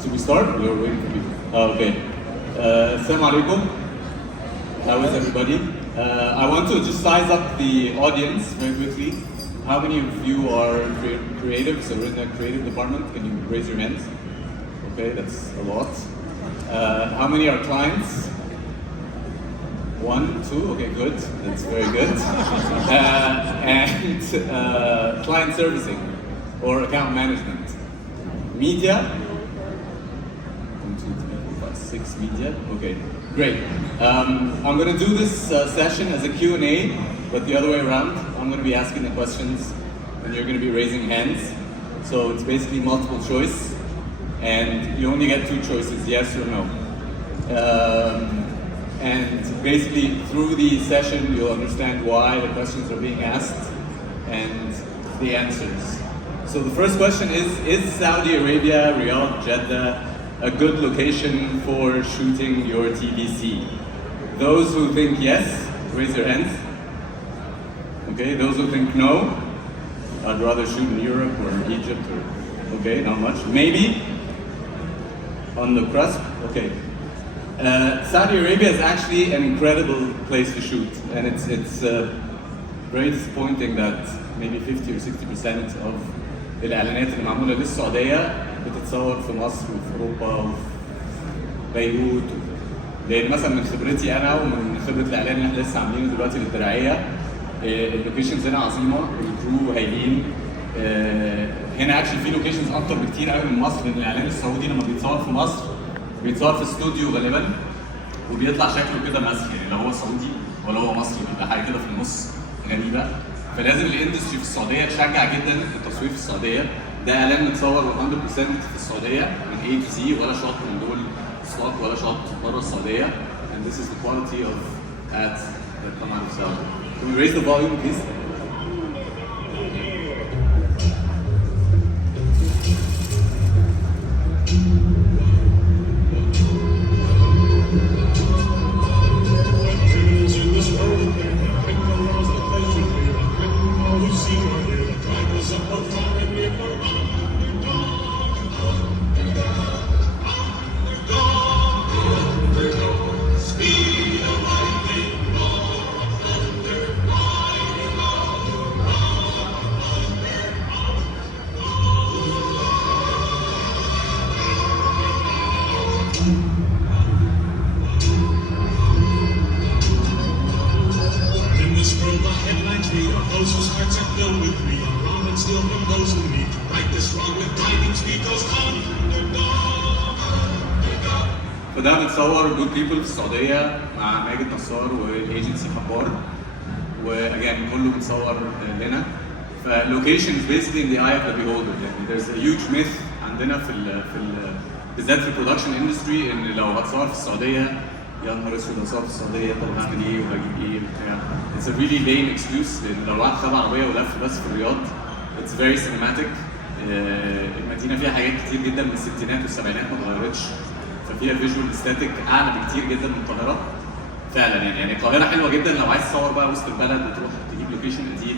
Should we start? We're waiting for people. Okay. Assalamu alaikum. How is everybody? I want to just size up the audience very quickly. How many of you are creative? So we're in the creative department. Can you raise your hands? Okay, that's a lot. How many are clients? 1, 2. Okay, good. That's very good. And client servicing or account management. Media. 1, 2, 3, 4, 5, 6 media. Okay, great. I'm going to do this session as a Q&A, but the other way around. I'm going to be asking the questions, and you're going to be raising hands. So it's basically multiple choice, and you only get 2 choices, yes or no. And basically, through the session, you'll understand why the questions are being asked and the answers. So the first question is Saudi Arabia, Riyadh, Jeddah, a good location for shooting your TVC? Those who think yes, raise your hands. Okay, those who think no, I'd rather shoot in Europe or Egypt or, okay, not much. Maybe, on the cusp, okay. Saudi Arabia is actually an incredible place to shoot, and it's very disappointing that maybe 50 or 60% of الإعلانات اللي معمولة للسعودية بتتصور في مصر وفي أوروبا وفي بيروت لأن مثلا من خبرتي أنا ومن خبرة الإعلان اللي احنا لسه عاملينه دلوقتي للدراعية اللوكيشنز هنا عظيمة والكرو هايلين هنا اكشلي في لوكيشنز أكتر بكتير قوي من مصر لأن الإعلان السعودي لما بيتصور في مصر بيتصور في استوديو غالبا وبيطلع شكله كده مسخ يعني لو هو سعودي ولا هو مصري بيبقى حاجة كده في النص غريبة فلازم الاندستري في السعوديه تشجع جدا التصوير في السعوديه ده اعلان متصور 100% في السعوديه من A to Z ولا شوت من دول سلوت ولا شوت بره السعوديه and this is the quality of ads that come out of Saudi. Can we raise the volume please? فده متصور جود بيبل في السعوديه مع ماجد نصار والايجنسي حبار واجان كله متصور هنا فلوكيشنز basically in the eye of the beholder يعني there's a huge myth عندنا في بالذات في البرودكشن اندستري ان لو هتصور في السعوديه يا نهار اسود هتصور في السعوديه طب هعمل ايه وهجيب ايه وبتاع it's a really lame excuse لان لو واحد خد عربيه ولف بس في الرياض it's very cinematic المدينه فيها حاجات كتير جدا من الستينات والسبعينات ما اتغيرتش ففيها فيجوال استاتيك اعلى بكتير جدا من القاهره فعلا يعني القاهره حلوه جدا لو عايز تصور بقى وسط البلد وتروح تجيب لوكيشن قديم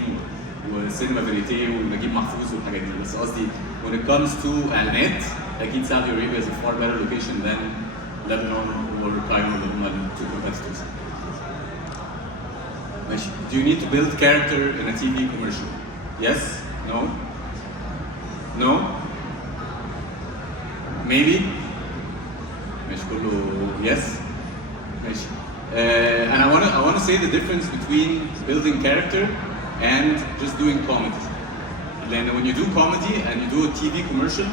وسينما فيريتي ونجيب محفوظ والحاجات دي بس قصدي when it comes to اعلانات اكيد Saudi Arabia is a far better location than Lebanon or Cairo اللي هم two competitors. ماشي. Do you need to build character in a TV commercial? Yes? No? No? Maybe? ماشي كله yes? ماشي. And I want to say the difference between building character and just doing comedy. Then when you do comedy and you do a TV commercial,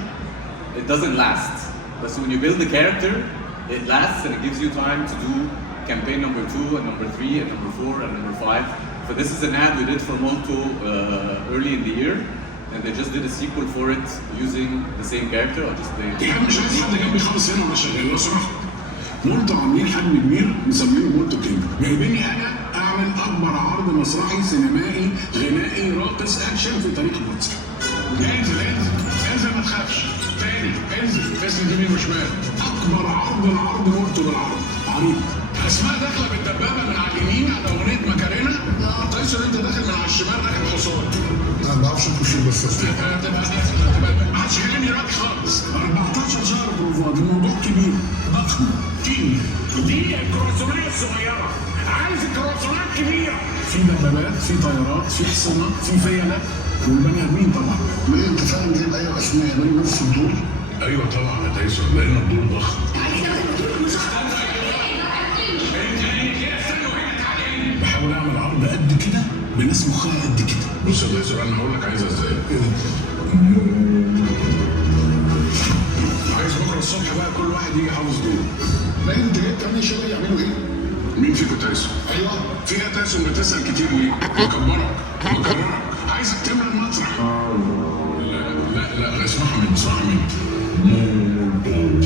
it doesn't last. But so when you build the character, it lasts and it gives you time to do campaign number 2 and number 3 and number 4 and number 5. So this is an ad we did for Molto early in the year, and they just did a sequel for it using the same character. I'll just play it. مش عايز حد جنبي خالص هنا ولا شغال لو سمحت. مولتو عاملين حجم كبير مسمينه مولتو كينج. جايبيني انا اعمل اكبر عرض مسرحي سينمائي غنائي راقص اكشن في تاريخ مصر. انزل ما تخافش. تاني انزل اسند يمين وشمال. اكبر عرض العرض مولتو بالعرض. عريض اسماء داخله بالدبابه من على اليمين على اغنيه ماكارينا. تايسون انت داخل من على الشمال راكب حصان. انا ما بعرفش اشوف بس ما عادش كلامي راضي خالص. 14 شهر بروفات، الموضوع كبير ضخم تقيل. دي الكرواسونيه الصغيره، عايز الكرواسونات كبيره. في دبابات، في طيارات، في حصنه، في فيله، والبني ادمين طبعا. ليه انت فاهم جايب ايوه اسماء يعملوا نفس الدور؟ ايوه طبعا يا تايسون لان الدور ضخم. بحاول اعمل عرض قد كده بناس مخها قد كده. بص يا تايسون انا هقول لك عايزها ازاي. عايز بكره الصبح بقى كل واحد يجي حافظ دوره. لا انت جايب كمان شباب يعملوا ايه؟ مين فيكم تايسون؟ ايوه في ايه تايسون بتسال كتير ليه؟ مكبرك عايزك تملى المسرح. لا اسمعها مني.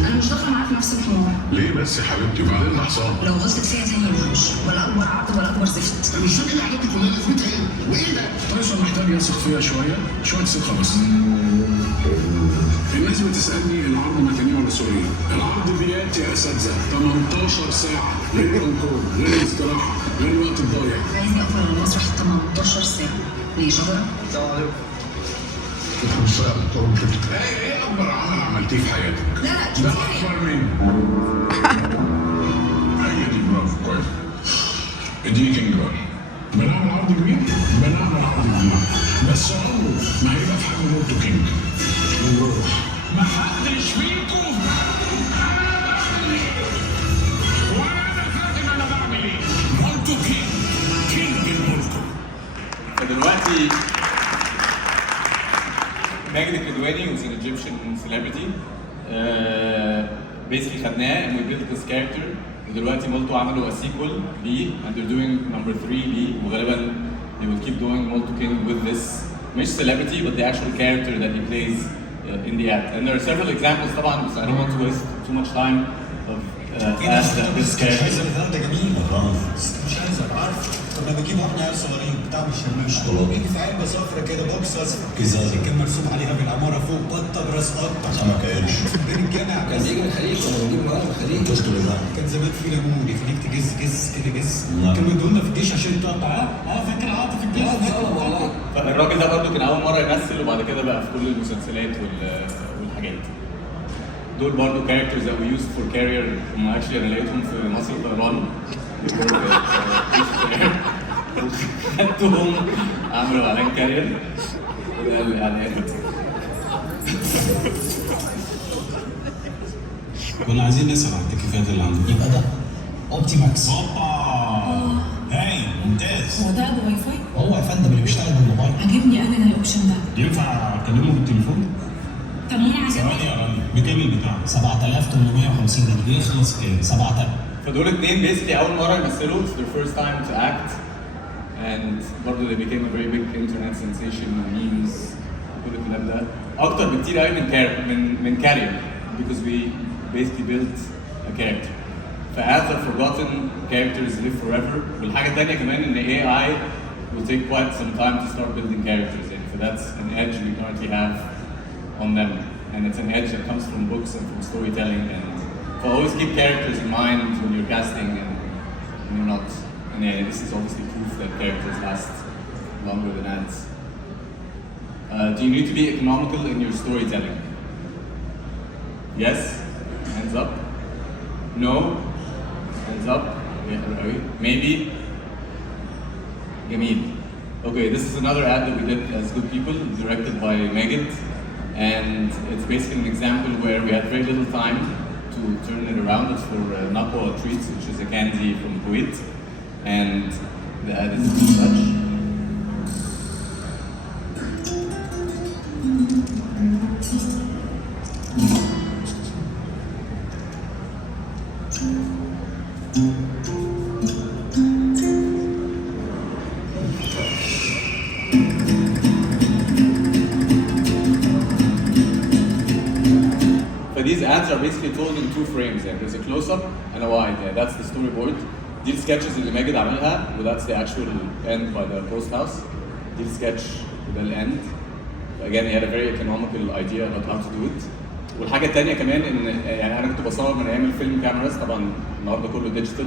انا مش داخله معاك في نفس الحوار. ليه بس يا حبيبتي وبعدين ده حصان؟ لو غلطت فيها تاني مش ولا اكبر عرض ولا اكبر زفت. انا مش فاهم ايه الحاجات دي كلها لازمتها ايه؟ وايه ده؟ تايسون محتاج يثق فيها شويه ثقه بس. الناس بتسالني العرض مكانيه ولا سوريه؟ العرض بيات يا اساتذه 18 ساعه غير الانكور غير الاستراحه غير الوقت الضايع. عايزني اقف على المسرح 18 ساعه ليه شجره؟ السلام عليكم. مش فاهم ايه اكبر عمل عملتيه في حياتك؟ لا كتير ده اكبر مني. هي دي برافو كويس. اديني كينج بقى. بنعمل عرض كبير؟ بنعمل عرض كبير بس عمره ما هيبقى في حجم موتو كينج. ما حدش فيكم وانا فاهم انا بعمل ايه. موتو كينج المولتو. فدلوقتي ماجد الكدواني was an Egyptian celebrity. Basically خدناه and we built this character. ودلوقتي مولتو عملوا a sequel ليه and they're doing number 3 ليه وغالبا they will keep doing Molto King with this مش celebrity but the actual character that he plays in the act. And there are several examples طبعا بس I don't want to waste too much time of as this character. ده جميل مش عايز ابقى عارف. كنا بنجيب واحنا عيال صغيرين بتاع مش بيجي في علبه صفرا كده بوكس اصفر كان مرسوم عليها بالعماره فوق بطه براس قطه سمك قرش بين الجامع كان بيجي من الخليج كنا بنجيب معاه من الخليج. كان زمان في ليمون يخليك تجز كده جز كانوا يدونا في الجيش عشان تقطع فاكر عاطف في الجيش. فالراجل ده برضه كان اول مره يمثل وبعد كده بقى في كل المسلسلات والحاجات. دول برضه characters that we used for career هم actually انا لقيتهم في مصر طيران. خدتهم عملوا اعلان كارير وده الاعلانات. كنا عايزين نسأل عن التكييفات اللي عندك. يبقى ده اوبتي ماكس. اوبا هاي ممتاز. هو ده ابو واي فاي؟ هو يا فندم اللي بيشتغل بالموبايل. عجبني قوي انا الاوبشن ده. ينفع اكلمه بالتليفون؟ طب ما انا عايزاه. ثواني يا رامي بكام البتاع؟ 7850 جنيه. يخلص كام؟ 7000. فدول اتنين basically اول مره يمثلوا it's their first time to act and برضه they became a very big internet sensation memes كل الكلام ده اكتر بكتير قوي من كارير because we basically built a character. فAthar forgotten characters live forever. والحاجه الثانيه كمان ان AI will take quite some time to start building characters and so that's an edge we currently have on them and it's an edge that comes from books and from storytelling and so always keep characters in mind when you're casting and you're not. And this is obviously proof that characters last longer than ads. Do you need to be economical in your storytelling? Yes? Hands up? No? Hands up? Yeah, maybe? Jamil. Okay, this is another ad that we did as GoodPeople, directed by Megan. And it's basically an example where we had very little time to turn it around. It's for Naqwa Treats, which is a candy from Kuwait. And the ad is such. But these ads are basically told in two frames. Like there's a close-up and a wide. Yeah, that's the storyboard. دي السكتشز اللي ماجد عملها وذاتس the actual end by the post house. دي السكتش وده الاند. Again, he had a very economical idea about how to do it. والحاجة التانية كمان إن يعني أنا كنت بصور من أيام الفيلم كاميراز طبعا النهارده كله ديجيتال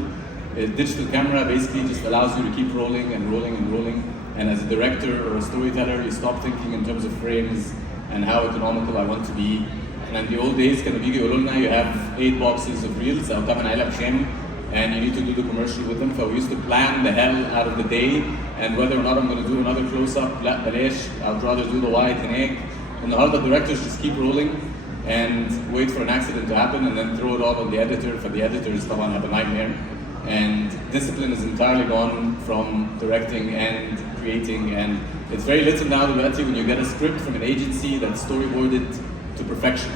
A digital camera basically just allows you to keep rolling and rolling and rolling. And as a director or a storyteller, you stop thinking in terms of frames and how economical I want to be. And in the old days, كانوا بيجي يقولوا لنا you have 8 boxes of reels أو 8 علب خام and you need to do the commercial with them. So we used to plan the hell out of the day and whether or not I'm going to do another close-up, لا بلاش, I'd rather do the wide هناك. النهارده directors just keep rolling and wait for an accident to happen and then throw it all on the editor. For the editors, طبعا have a nightmare. And discipline is entirely gone from directing and creating, and it's very little now when you get a script from an agency that's storyboarded to perfection,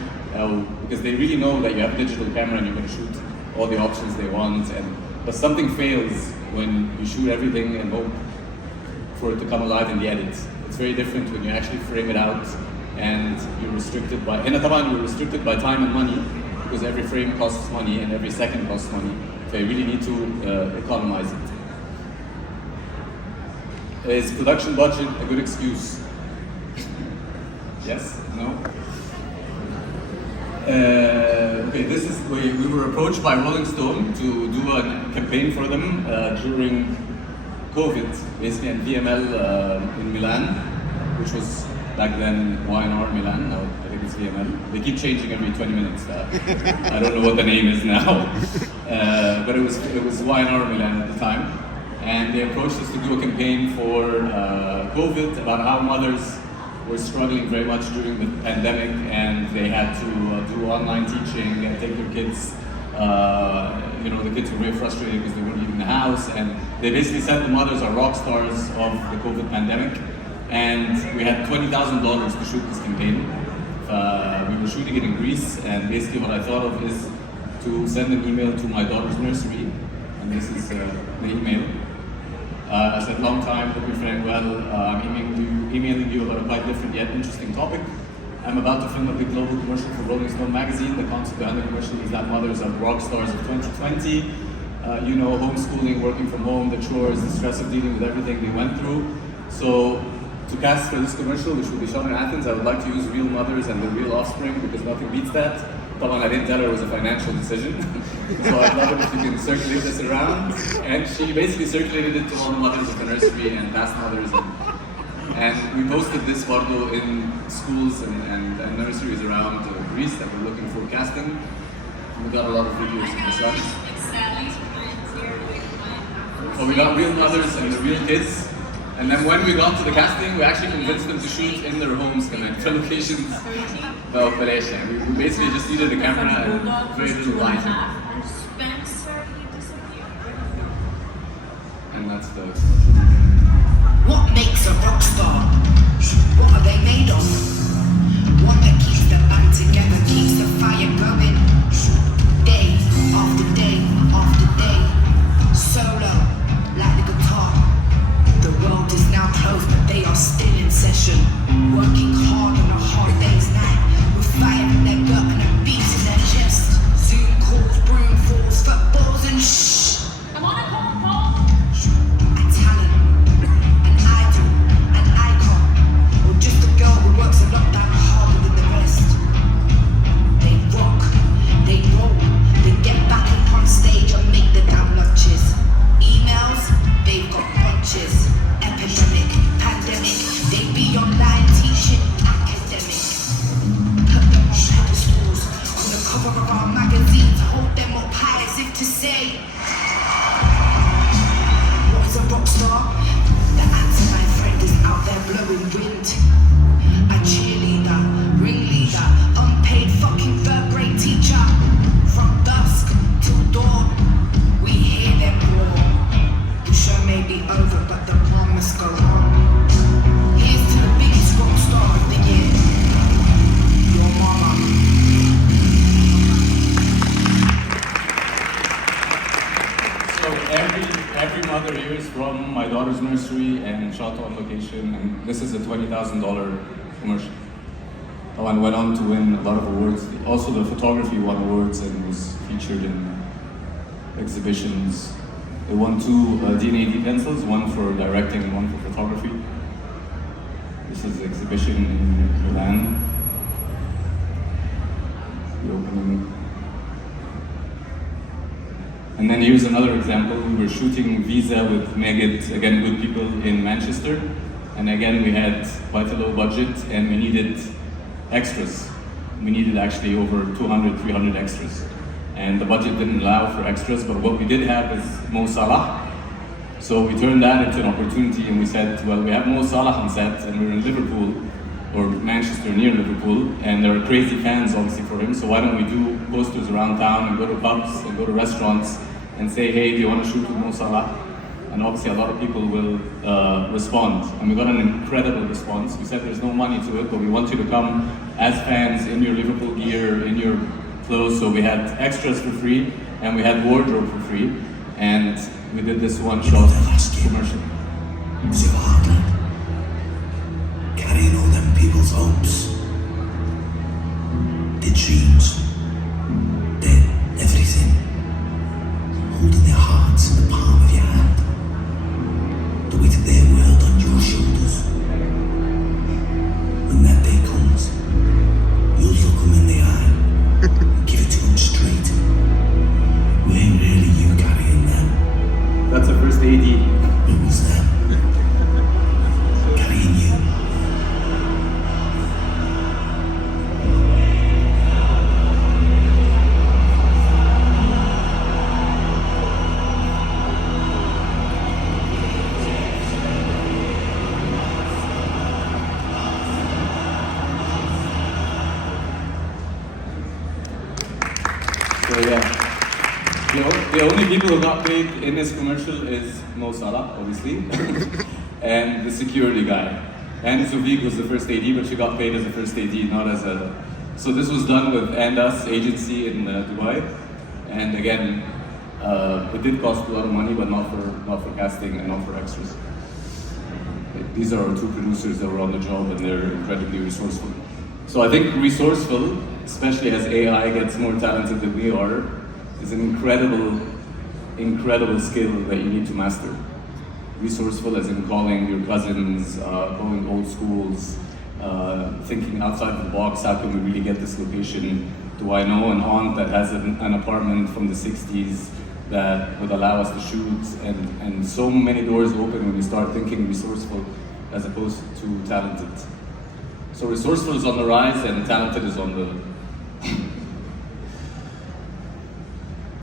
because they really know that you have a digital camera and you're going to shoot all the options they want, but something fails when you shoot everything and hope for it to come alive in the edit. It's very different when you actually frame it out and you're restricted by, you're restricted by time and money, because every frame costs money and every second costs money. So you really need to economize it. Is production budget a good excuse? Yes? No? Okay, this is, we were approached by Rolling Stone to do a campaign for them during COVID, basically in VML in Milan, which was back then YNR Milan, now I think it's VML. They keep changing every 20 minutes. I don't know what the name is now. But it was YNR Milan at the time. And they approached us to do a campaign for COVID about how mothers were struggling very much during the pandemic and they had to do online teaching and take their kids. The kids were very frustrated because they weren't leaving the house, and they basically said the mothers are rock stars of the COVID pandemic. And we had $20,000 to shoot this campaign. We were shooting it in Greece, and basically what I thought of is to send an email to my daughter's nursery, and this is the email. I said, long time, hope you're faring well. I'm emailing you about a quite different yet interesting topic. I'm about to film a big global commercial for Rolling Stone magazine. The concept behind the commercial is that mothers are rock stars of 2020. Homeschooling, working from home, the chores, the stress of dealing with everything they went through. So to cast for this commercial, which will be shot in Athens, I would like to use real mothers and their real offspring because nothing beats that. I didn't tell her it was a financial decision. So I'd love it if you can circulate this around. And she basically circulated it to all the mothers of the nursery and past mothers. And we posted this photo in schools and nurseries around Greece that were looking for casting. And we got a lot of videos of this one. So we got real mothers and the real kids. And then when we got to the casting, we actually convinced them to shoot in their homes, for locations. Well, we basically just needed a camera and very little lighting. And that's the... What makes a rock star? What are they made of? What that keeps the band together, keeps the fire going. Day after day after day. Solo, like the guitar. The world is now closed, but they are still in session. Working hard on a hard day's night. With fire in their gut and a beat in their chest. Zoom calls, broom falls, footballs and shh. I'm on a call. A talent, an idol, an icon. Or just a girl who works a lot down harder than the rest. They rock, they roll, they get back up on stage and make the damn lunches. Emails, they've got bunches. Epidemic, pandemic, they be online teaching academic. Put them on pedestals, on the cover of our magazines, hold them up high as if to say, what's a rock star? The answer, my friend, is out there blowing wind. A cheerleader, ringleader, unpaid fucking third grade teacher. From dusk till dawn, we hear them roar. The show may be over, but the plan must go on. Here's to the biggest rock star of the year, your mama. So every mother here is from my daughter's nursery and shot on location, and this is a $20,000 commercial. And went on to win a lot of awards. Also, the photography won awards and was featured in exhibitions. They won 2 D&AD pencils, one for directing and one for photography. This is the exhibition in Milan. The opening. And then here's another example. We were shooting Visa with Megit, again, good people in Manchester. And again, we had quite a low budget and we needed extras. We needed actually over 200, 300 extras. And the budget didn't allow for extras, but what we did have is Mo Salah. So we turned that into an opportunity and we said, well, we have Mo Salah on set and we're in Liverpool, or Manchester near Liverpool, and there are crazy fans obviously for him, so why don't we do posters around town and go to pubs and go to restaurants and say, hey, do you want to shoot with Mo Salah? And obviously a lot of people will respond. And we got an incredible response. We said there's no money to it, but we want you to come as fans in your Liverpool gear, in your clothes. So we had extras for free and we had wardrobe for free. And we did this one shot commercial. Was your heart lad? Carrying all them people's hopes, their dreams, their everything, holding their hearts in the palm of your hand, the weight of their world on your shoulders. When that day comes, you'll look them in the eye and give it to them straight. We ain't really you carrying them, That's the first AD. it was them carrying you. So yeah, the only people who got paid in this commercial is Mo Salah, obviously, and the security guy. And Zuvik was the first AD, but she got paid as a first AD, not as a... So this was done with &Us agency in Dubai. And again, it did cost a lot of money, but not for casting and not for extras. These are our two producers that were on the job and they're incredibly resourceful. So I think resourceful, especially as AI gets more talented than we are, is an incredible skill that you need to master. Resourceful as in calling your cousins, calling old schools, thinking outside the box, how can we really get this location? Do I know an aunt that has an apartment from the 60s that would allow us to shoot? And so many doors open when you start thinking resourceful as opposed to talented. So resourceful is on the rise and talented is on the